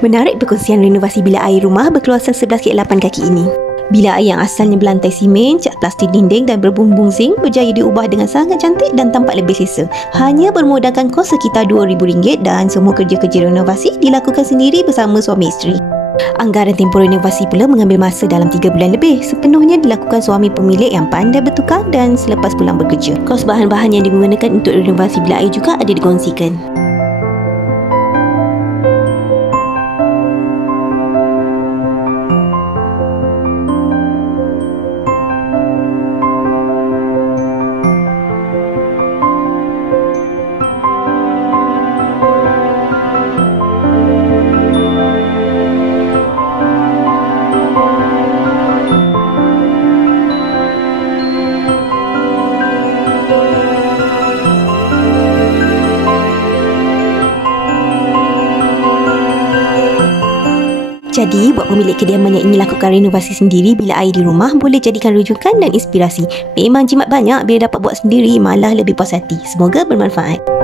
Menarik perkongsian renovasi bilik air rumah berkeluasan 11.8 kaki ini. Bilik air yang asalnya berlantai simen, cat plastik dinding dan berbumbung zinc berjaya diubah dengan sangat cantik dan tampak lebih selesa. Hanya bermodalkan kos sekitar RM2,000 dan semua kerja-kerja renovasi dilakukan sendiri bersama suami isteri. Anggaran tempoh renovasi pula mengambil masa dalam 3 bulan lebih. Sepenuhnya dilakukan suami pemilik yang pandai bertukar dan selepas pulang bekerja. Kos bahan-bahan yang digunakan untuk renovasi bilik air juga ada dikongsikan. Jadi, buat pemilik kediaman yang ingin lakukan renovasi sendiri bilik air di rumah boleh jadikan rujukan dan inspirasi. Memang jimat banyak bila dapat buat sendiri, malah lebih puas hati. Semoga bermanfaat.